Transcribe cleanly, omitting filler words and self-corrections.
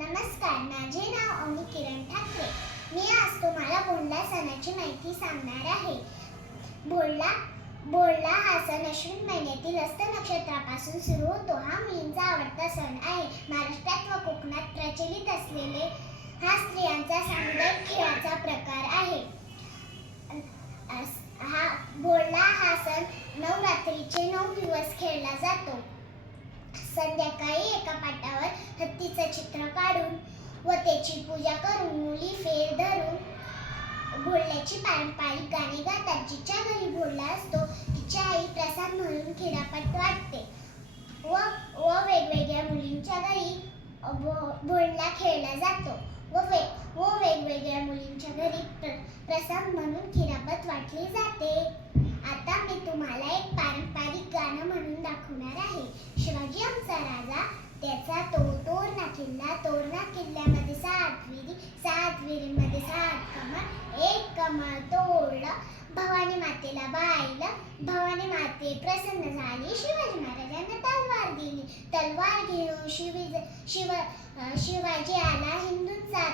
नमस्कार, माझे नाव अवनी किरण ठाकरे. मी आज तुम्हाला भोंडला सणाची माहिती सांगणार आहे. भोंडला हा सण अश्विन महिन्यातील हस्त नक्षत्रापासून सुरू होतो. हा मुलींचा आवडता सण आहे. महाराष्ट्रात व कोकणात प्रचलित असलेले हा स्त्रियांचा सामुदायिक खेळाचा प्रकार आहे. भोंडला हा सण नवरात्रीचे 9 दिवस खेळला जातो. संध्याकाळी एका पाटावर हत्तीचं चित्र काढून व त्याची पूजा करून मुली फेर धरून भोंडल्याची पारंपरिक गाणी गातात. जिच्या घरी भोंडला असतो तिची आई प्रसाद म्हणून खिरापत वाटते व वेगवेगळ्या मुलींच्या घरी भोंडला खेळला जातो व वेगवेगळ्या मुलींच्या घरी प्रसाद म्हणून खिरापत वाटली जाते. आता मी तुम्हाला एक पारंपरिक गाणं म्हणून दाखवणार आहे. शिवाजी आमचा राजा, त्याचा तोरणा किल्ला, तोरणा किल्ल्यामध्ये 7 विहिरी, 7 विहिरीमध्ये 7 कमळ, एक कमळ तोडलं, भवानी मातेला बाळलं, भवानी माते प्रसन्न झाली, शिवाजी महाराजांना तलवार दिली, तलवार घेऊन शिवाजी आला हिंदूंचा